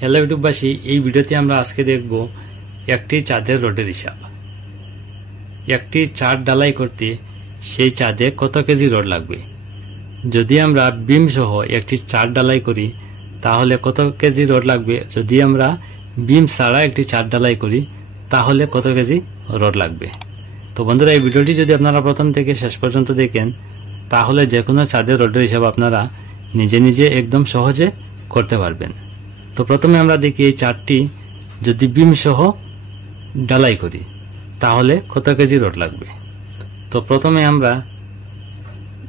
Hello ইউটিউববাসী, এই ভিডিওতে আমরা আজকে দেখব একটি চাঁদের রডের হিসাব। একটি চাঁদ ঢালাই করতে সেই চাঁদে কত কেজি রড লাগবে। যদি আমরা বিম সহ একটি চাঁদ ঢালাই করি তাহলে কত কেজি রড লাগবে। যদি আমরা বিম ছাড়া একটি চাঁদ ঢালাই করি তাহলে কত কেজি রড লাগবে। তো বন্ধুরা, এই ভিডিওটি যদি আপনারা প্রথম থেকে শেষ পর্যন্ত দেখেন তাহলে যে কোনো চাঁদের রডের হিসাব আপনারা নিজে নিজে একদম সহজে করতে পারবেন। তো প্রথমে আমরা দেখি এই চাঁদটি যদি বিম সহ ঢালাই করি তাহলে কত কেজি রড লাগবে। তো প্রথমে আমরা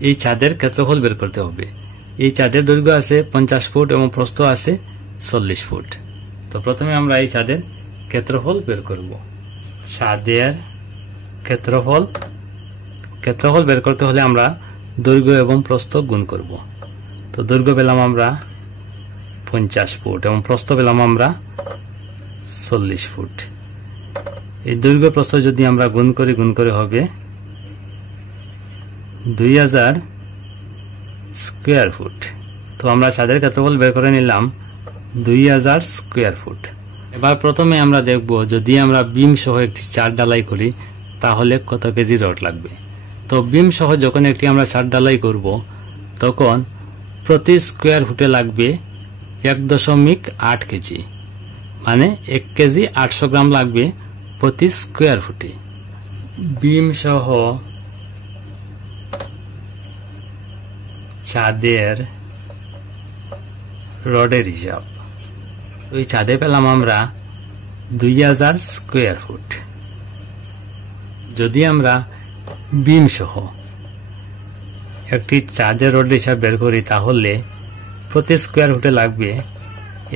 এই চাঁদের ক্ষেত্রফল বের করতে হবে। এই চাঁদের দৈর্ঘ্য আছে 50 ফুট এবং প্রস্থ আছে 40 ফুট। তো প্রথমে আমরা এই চাঁদের ক্ষেত্রফল বের করব। চাঁদের ক্ষেত্রফল বের করতে হলে আমরা দৈর্ঘ্য এবং প্রস্থ গুণ করব। তো দৈর্ঘ্য পেলাম আমরা 50 ফুট এবং প্রস্থ পেলাম আমরা 40 ফুট। এই দৈর্ঘ্য প্রস্থ যদি আমরা গুণ করে হবে 2000 স্কয়ার ফুট। তো আমরা চাঁদের ক্ষেত্রফল বের করে নিলাম 2000 স্কয়ার ফুট। এবার প্রথমে আমরা দেখব যদি আমরা বিম সহ একটি চাঁদ ঢালাই করি তাহলে কত কেজি রড লাগবে। তো বিম সহ যখন একটি আমরা চাঁদ ঢালাই করব তখন প্রতি স্কয়ার ফুটে লাগবে 1.8 কেজি, মানে 1 কেজি 800 গ্রাম লাগবে প্রতি স্কয়ার ফুটে। বিম সহ চাঁদের রডের হিসাব। ওই চাঁদে পেলাম আমরা 2000 স্কয়ার ফুট। যদি আমরা বিম সহ একটি চাঁদের রডের হিসাব বের করি তাহলে প্রতি স্কয়ার ফুটে লাগবে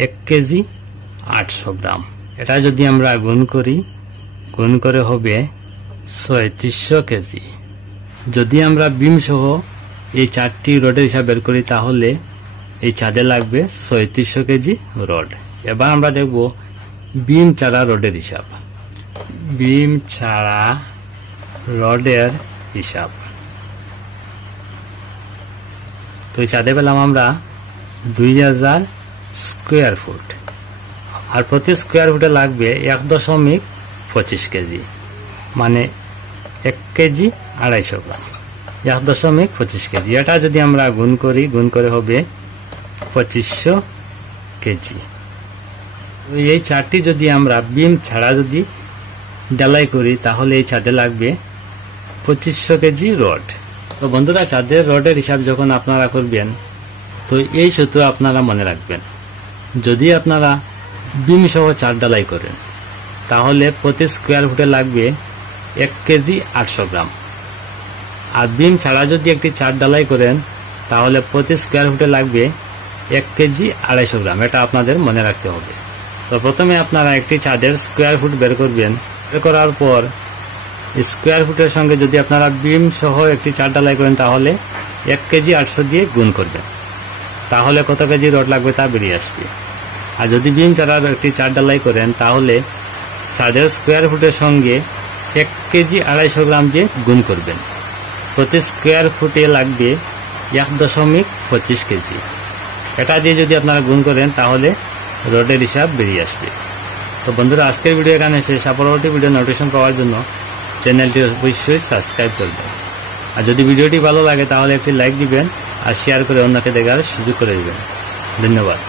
1 কেজি 800 গ্রাম। এটা যদি আমরা গুণ করে হবে 3600 কেজি। যদি আমরা বিম সহ এই চারটি রডের হিসাব বের করি তাহলে এই চাঁদে লাগবে 3600 কেজি রড। এবার আমরা দেখব বিম ছাড়া রডের হিসাব। বিম ছাড়া রডের হিসাব। তো এই চাঁদে পেলাম আমরা 2000 স্কয়ার ফুট, আর প্রতি স্কয়ার ফুটে লাগবে 1.25 কেজি, মানে 1 কেজি 250 গ্রাম, 1.25 কেজি। এটা যদি আমরা গুণ করে হবে 2500 কেজি। এই চারটি যদি আমরা বিম ছাড়া যদি ঢালাই করি তাহলে এই চাঁদে লাগবে 2500 কেজি রড। তো বন্ধুরা, চাঁদের রডের হিসাব যখন আপনারা করবেন তো এই সূত্র আপনারা মনে রাখবেন। যদি আপনারা বিম সহ চাঁদ ঢালাই করেন তাহলে প্রতি স্কয়ার ফুটে লাগবে 1 কেজি 800 গ্রাম, আর বিম ছাড়া যদি একটি চাঁদ ঢালাই করেন তাহলে প্রতি স্কয়ার ফুটে লাগবে 1 কেজি 250 গ্রাম। এটা আপনাদের মনে রাখতে হবে। তো প্রথমে আপনারা একটি চাঁদের স্কয়ার ফুট বের করবেন। বের করার পর স্কয়ার ফুটের সঙ্গে যদি আপনারা বিম সহ একটি চাঁদ ঢালাই করেন তাহলে 1 কেজি 800 দিয়ে গুণ করবেন, তাহলে কত কেজি রড লাগবে তা বেরিয়ে আসবে। আর যদি বিম ছাড়া একটি চাঁদ ঢালাই করেন তাহলে চাঁদের স্কয়ার ফুটের সঙ্গে 1 কেজি 250 গ্রাম দিয়ে গুণ করবেন। প্রতি স্কয়ার ফুটে লাগবে 1.25 কেজি। এটা দিয়ে যদি আপনারা গুণ করেন তাহলে রডের হিসাব বেরিয়ে আসবে। তো বন্ধুরা, আজকের ভিডিও এখানে শেষ। পরবর্তী ভিডিও নোটিফিকেশন পাওয়ার জন্য চ্যানেলটি অবশ্যই সাবস্ক্রাইব করবেন। আর যদি ভিডিওটি ভালো লাগে তাহলে একটি লাইক দিবেন আর শেয়ার করে অন্যকে দেখার সুযোগ করে দিবেন। ধন্যবাদ।